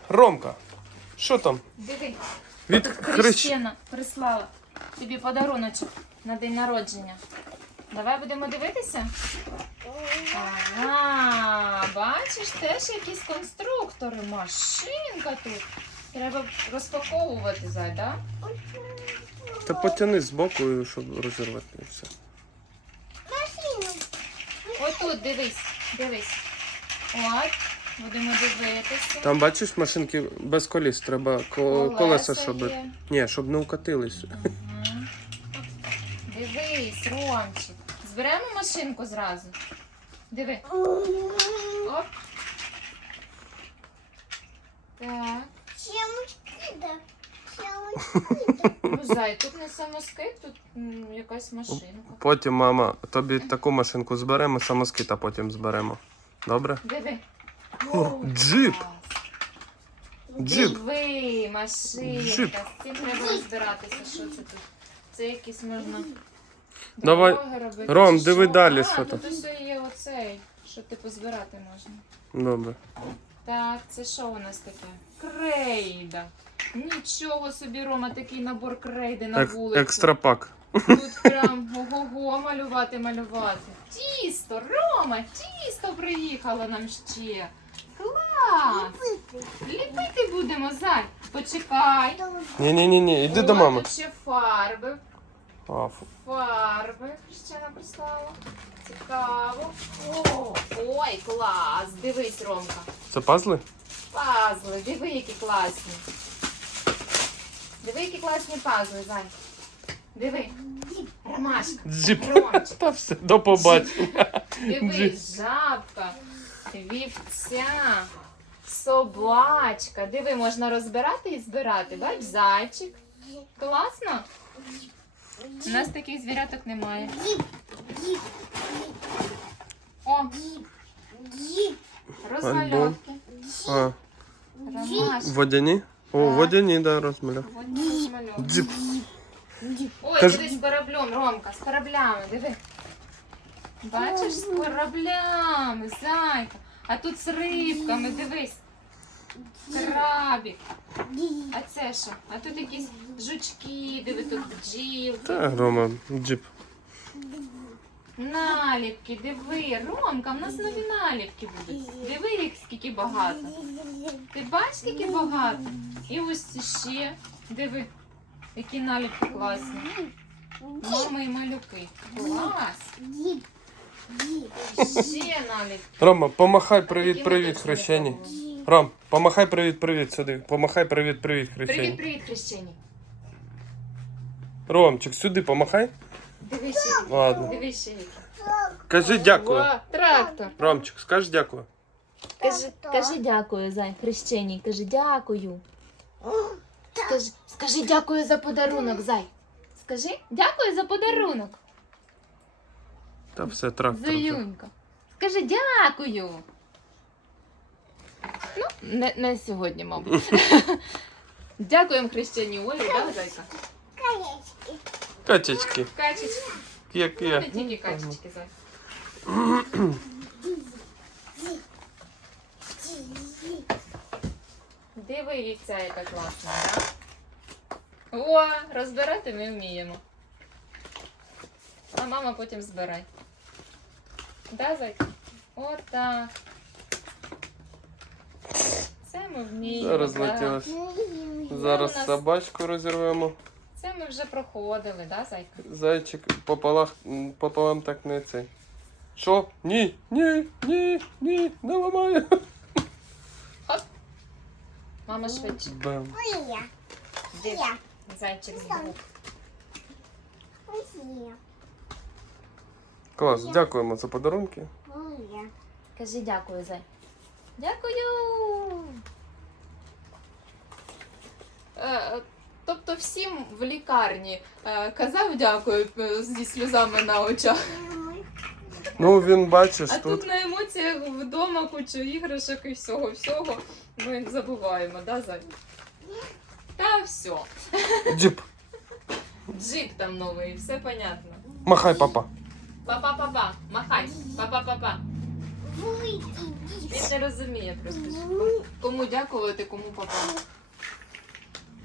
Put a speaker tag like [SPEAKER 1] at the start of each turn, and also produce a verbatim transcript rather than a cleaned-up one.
[SPEAKER 1] Ромка, що там?
[SPEAKER 2] Диви,
[SPEAKER 1] Від
[SPEAKER 2] тут
[SPEAKER 1] хрещ...
[SPEAKER 2] Христина прислала тобі подаруночок на день народження. Давай будемо дивитися? Ага, бачиш, теж якісь конструктори, машинка тут. Треба розпаковувати, Зай, да?
[SPEAKER 1] Та потяни з боку, щоб розірвати і все.
[SPEAKER 2] Отут, дивись, дивись. От, будемо дивитися.
[SPEAKER 1] Там бачиш машинки без коліс, треба ко-
[SPEAKER 2] Колеса
[SPEAKER 1] колеса, щоб.
[SPEAKER 2] є.
[SPEAKER 1] Ні, щоб не укатились.
[SPEAKER 2] Ага. Дивись, Ромчик. Зберемо машинку зразу. Диви. Оп. Так. Ну, Зай, тут не самоскид, тут м, якась машинка.
[SPEAKER 1] Потім, мама, тобі таку машинку зберемо, самоскид, а потім зберемо. Добре?
[SPEAKER 2] Диви.
[SPEAKER 1] О, джип.
[SPEAKER 2] Клас.
[SPEAKER 1] Джип.
[SPEAKER 2] Диви, машинка.
[SPEAKER 1] Джип.
[SPEAKER 2] З цим треба розбиратися, що це тут. Це якісь можна
[SPEAKER 1] Давай.
[SPEAKER 2] дороги робити.
[SPEAKER 1] Ром,
[SPEAKER 2] чи
[SPEAKER 1] диви
[SPEAKER 2] що?
[SPEAKER 1] далі,
[SPEAKER 2] а,
[SPEAKER 1] що
[SPEAKER 2] тут
[SPEAKER 1] там.
[SPEAKER 2] усе є оцей, що типу збирати можна.
[SPEAKER 1] Добре.
[SPEAKER 2] Так, це що у нас таке? Крейда. Нічого собі, Рома, такий набор крейди на
[SPEAKER 1] Ек-
[SPEAKER 2] вулицю.
[SPEAKER 1] Екстрапак.
[SPEAKER 2] Тут прям ого-го, малювати, малювати. Тісто, Рома, тісто приїхало нам ще. Клас! Ліпити будемо, Зай. Почекай.
[SPEAKER 1] Ні-ні-ні, іди
[SPEAKER 2] О,
[SPEAKER 1] до мами.
[SPEAKER 2] Тут ще фарби.
[SPEAKER 1] А, фу.
[SPEAKER 2] Фарби. Ще нам прислала. Цікаво. О, ой, клас. Дивись, Ромка.
[SPEAKER 1] Це пазли?
[SPEAKER 2] Пазли, диви, які класні. Диви, які класні пазли, Зай. Диви. Ромашка.
[SPEAKER 1] Джип.
[SPEAKER 2] Ромчик.
[SPEAKER 1] Та все, до побачення. Джип.
[SPEAKER 2] Дивись, жабка, вівця, собачка. Диви, можна розбирати і збирати. Бач, зайчик. Класно? У нас таких звіряток немає. О, розмальовки.
[SPEAKER 1] А,
[SPEAKER 2] Ромашка.
[SPEAKER 1] водяні? О,
[SPEAKER 2] Так.
[SPEAKER 1] водяні, да, розміля.
[SPEAKER 2] Водні розмальовки.
[SPEAKER 1] Джип.
[SPEAKER 2] Ой,
[SPEAKER 1] Кажи-
[SPEAKER 2] дивись з кораблем, Ромка, з кораблями, диви. Бачиш, з кораблями, зайка. А тут з рибками, дивись. Крабик. А це що? А тут якісь жучки, диви, тут бджілки.
[SPEAKER 1] Та, Рома, джип.
[SPEAKER 2] Наліпки, диви. Ромка, в нас нові наліпки будуть. Диви, їх скільки багато. Ти бачиш, скільки багато? І ось ще, диви, які наліпки класні. Мами і малюки. Клас. Ще наліпки.
[SPEAKER 1] Рома, помахай
[SPEAKER 2] Такі
[SPEAKER 1] привіт-привіт,
[SPEAKER 2] ми
[SPEAKER 1] хрещені.
[SPEAKER 2] точно не пробували.
[SPEAKER 1] Ром, помахай привіт-привіт сюди. Помахай привіт-привіт, хрещені.
[SPEAKER 2] Привіт-привіт, хрещені.
[SPEAKER 1] Ромчик, сюди помахай.
[SPEAKER 2] Дивись, ще які.
[SPEAKER 1] Ладно.
[SPEAKER 2] Дивись, ще які.
[SPEAKER 1] Кажи дякую.
[SPEAKER 2] О, трактор.
[SPEAKER 1] Ромчик, скажи дякую.
[SPEAKER 2] Кажи, кажи дякую, Зай, хрещені. Кажи дякую. Скажи, скажи дякую за подарунок, Зай. Скажи дякую за подарунок.
[SPEAKER 1] Та все, трактор. вже.
[SPEAKER 2] Заюнька. Скажи дякую. Ну, не, не сьогодні, мабуть. Дякуємо хрещеній Олі, да, Зайка?
[SPEAKER 1] Качечки.
[SPEAKER 2] Качечки.
[SPEAKER 1] Як
[SPEAKER 2] Не
[SPEAKER 1] я.
[SPEAKER 2] тільки качечки, Зай. Диви, вівця яка класна, да? О, розбирати ми вміємо. А мама потім збирай. Да, Зайка? Отак. Це ми вміємо.
[SPEAKER 1] Зараз
[SPEAKER 2] да.
[SPEAKER 1] летілось. Зараз
[SPEAKER 2] у нас-
[SPEAKER 1] собачку розірвемо.
[SPEAKER 2] Це ми вже проходили, да, Зайка?
[SPEAKER 1] Зайчик пополах, м, пополам так не цей. Що? Ні, ні, ні, ні, не ламаю.
[SPEAKER 2] Мама швидше.
[SPEAKER 1] Бам.
[SPEAKER 2] Де? Зайчик збух.
[SPEAKER 1] Клас, дякуємо за подарунки.
[SPEAKER 2] Кажи дякую, Зай. Дякую. Е, тобто всім в лікарні е, казав дякую е, зі сльозами на очах.
[SPEAKER 1] Ну, він бачиш
[SPEAKER 2] А
[SPEAKER 1] тут.
[SPEAKER 2] тут на емоціях вдома кучу іграшок і всього-всього. Ми забуваємо, да, Зай? Та все.
[SPEAKER 1] Джип.
[SPEAKER 2] Джип там новий, все понятно.
[SPEAKER 1] Махай, папа.
[SPEAKER 2] Па-па-па-па, махай. Па-па-па-па. Він не розуміє просто, що кому дякувати, кому попав.